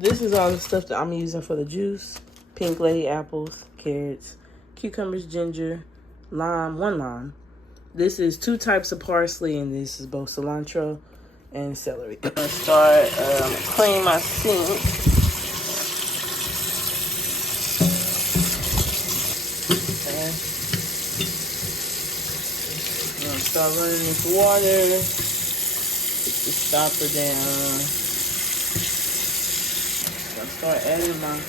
this is all the stuff that I'm using for the juice. Pink lady apples, carrots, cucumbers, ginger, lime, 1 lime. This is 2 types of parsley, and this is both cilantro and celery. I'm gonna start cleaning my sink. Okay. I'm gonna start running this water. Put the stopper down. I'm gonna start adding my.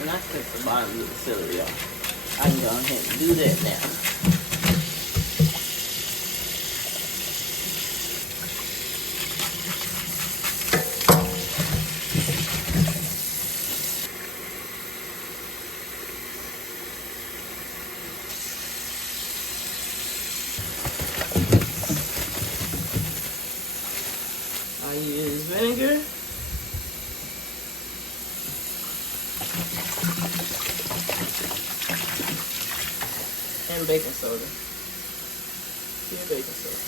And I cut the bottom of the celery off. I can go ahead and do that now. I use vinegar. And baking soda. Pure baking soda.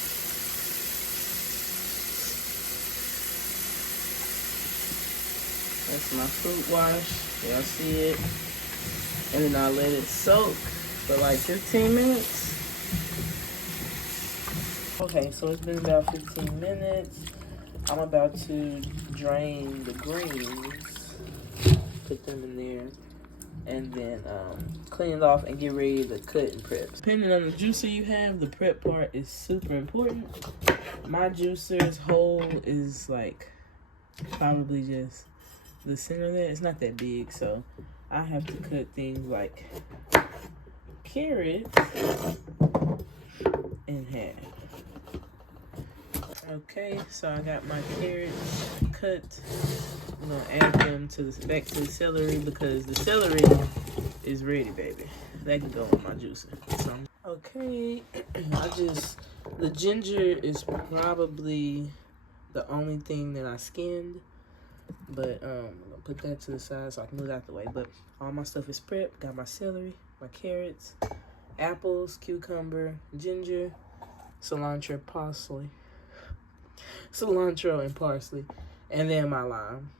That's my fruit wash. Y'all see it. And then I'll let it soak for like 15 minutes. Okay, so it's been about 15 minutes. I'm about to drain the greens. Put them in there. And then clean it off and get ready to cut and prep. Depending on the juicer you have, the prep part is super important. My juicer's hole is like probably just the center of that. It's not that big, so I have to cut things like carrots in half. Okay, so I got my carrots cut. I'm gonna add them back to the celery because the celery is ready, baby. That can go in my juicer. So, okay, the ginger is probably the only thing that I skinned, but I'm gonna put that to the side so I can move it out the way. But all my stuff is prepped. Got my celery, my carrots, apples, cucumber, ginger, cilantro, and parsley, and then my lime.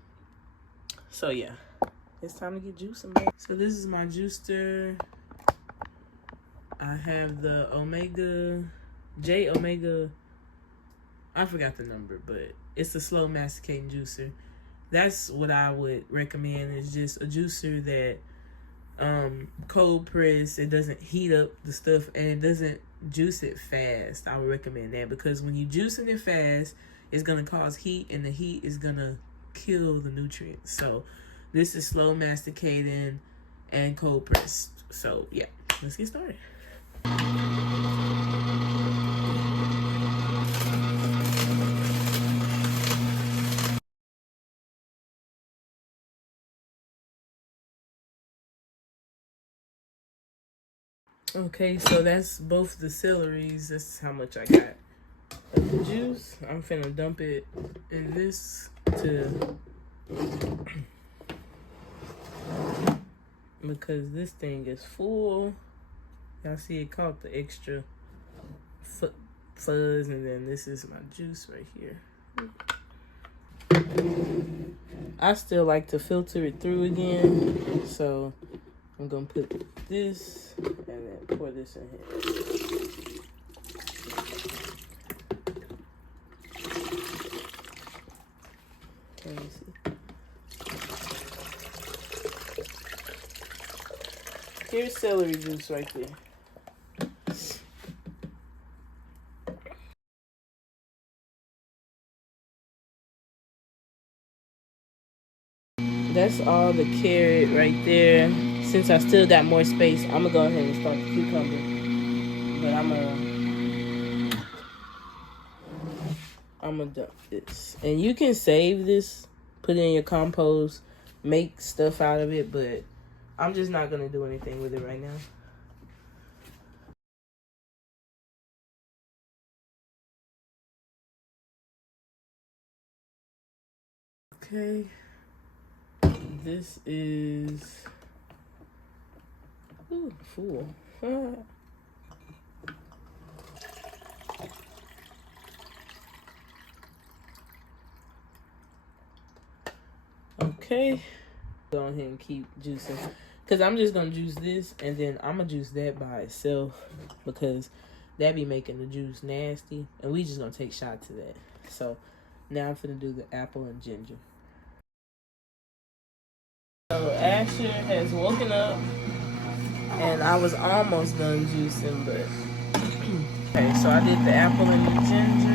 So yeah, it's time to get juicing, baby. So this is my juicer. I have the J Omega. I forgot the number, but it's a slow masticating juicer. That's what I would recommend. Is just a juicer that cold press. It doesn't heat up the stuff and it doesn't juice it fast. I would recommend that because when you juicing it fast, it's gonna cause heat, and the heat is gonna kill the nutrients. So this is slow masticating and cold pressed. So yeah, let's get started. Okay, so that's both the celeries. This is how much I got of the juice. I'm finna dump it in this because this thing is full. Y'all see it caught the extra fuzz, and then this is my juice right here. I still like to filter it through again, so I'm gonna put this and then pour this in here. Let me see. Here's celery juice right there. That's all the carrot right there. Since I still got more space, I'm gonna go ahead and start the cucumber. But I'm gonna dump this. And you can save this, put it in your compost, make stuff out of it, but I'm just not gonna do anything with it right now. Okay. This is full. Okay, go ahead and keep juicing, because I'm just gonna juice this and then I'm gonna juice that by itself, because that be making the juice nasty, and we just gonna take shots of that. So now I'm finna do the apple and ginger. So Asher has woken up, and I was almost done juicing, but okay, so I did the apple and the ginger.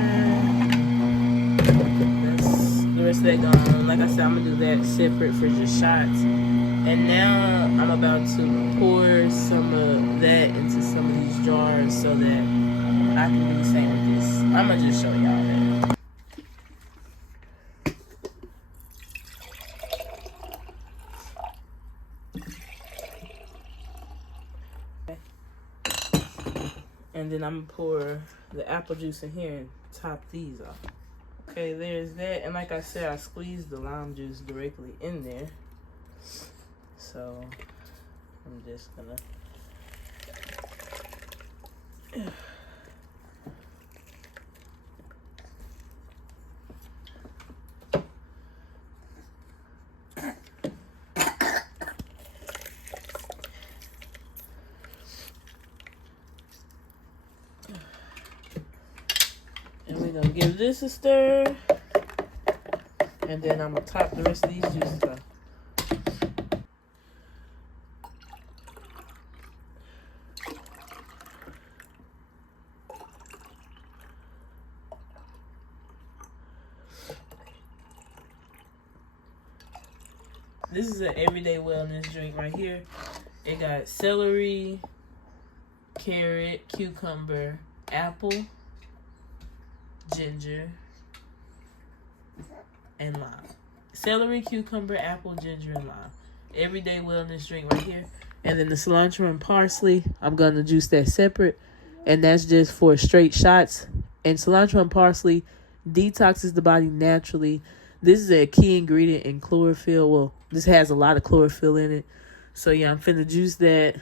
That's the rest of that gone. Like I said, I'm gonna do that separate for just shots. And now I'm about to pour some of that into some of these jars so that I can do the same with this. I'm gonna just show y'all that. And then I'm gonna pour the apple juice in here and top these off. Okay, there's that. And like I said, I squeezed the lime juice directly in there. So I'm just gonna and we're gonna give this a stir, and then I'm gonna top the rest of these juices off. This is an everyday wellness drink right here. It got celery, carrot, cucumber, apple, ginger, and lime. Celery, cucumber, apple, ginger, and lime. Everyday wellness drink right here. And then the cilantro and parsley, I'm going to juice that separate. And that's just for straight shots. And cilantro and parsley detoxes the body naturally. This is a key ingredient in chlorophyll. Well, this has a lot of chlorophyll in it. So, yeah, I'm finna juice that.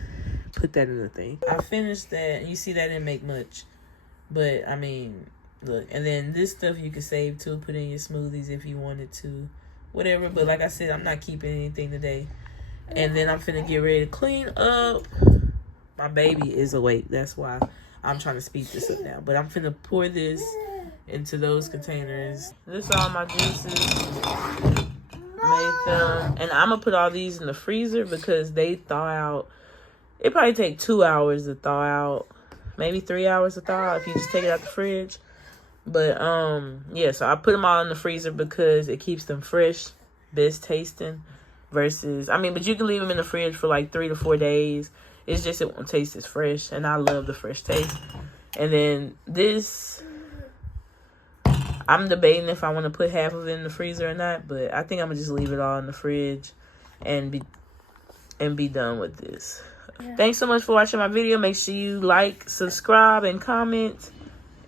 Put that in the thing. I finished that. You see that didn't make much. But, I mean, look. And then this stuff you can save, too. Put in your smoothies if you wanted to. Whatever. But, like I said, I'm not keeping anything today. And then I'm finna get ready to clean up. My baby is awake. That's why I'm trying to speed this up now. But I'm finna pour this into those containers. This is all my juices. Made them. And I'm gonna put all these in the freezer because they thaw out. It probably take 2 hours to thaw out. Maybe 3 hours to thaw out if you just take it out the fridge. But yeah, so I put them all in the freezer because it keeps them fresh, best tasting. Versus, I mean, but you can leave them in the fridge for like 3 to 4 days. It's just it won't taste as fresh, and I love the fresh taste. And then this, I'm debating if I want to put half of it in the freezer or not, but I think I'm gonna just leave it all in the fridge and be done with this. Yeah. Thanks so much for watching my video. Make sure you like, subscribe, and comment.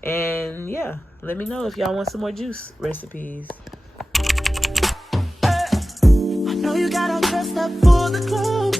And yeah, let me know if y'all want some more juice recipes. You got all dressed up for the club.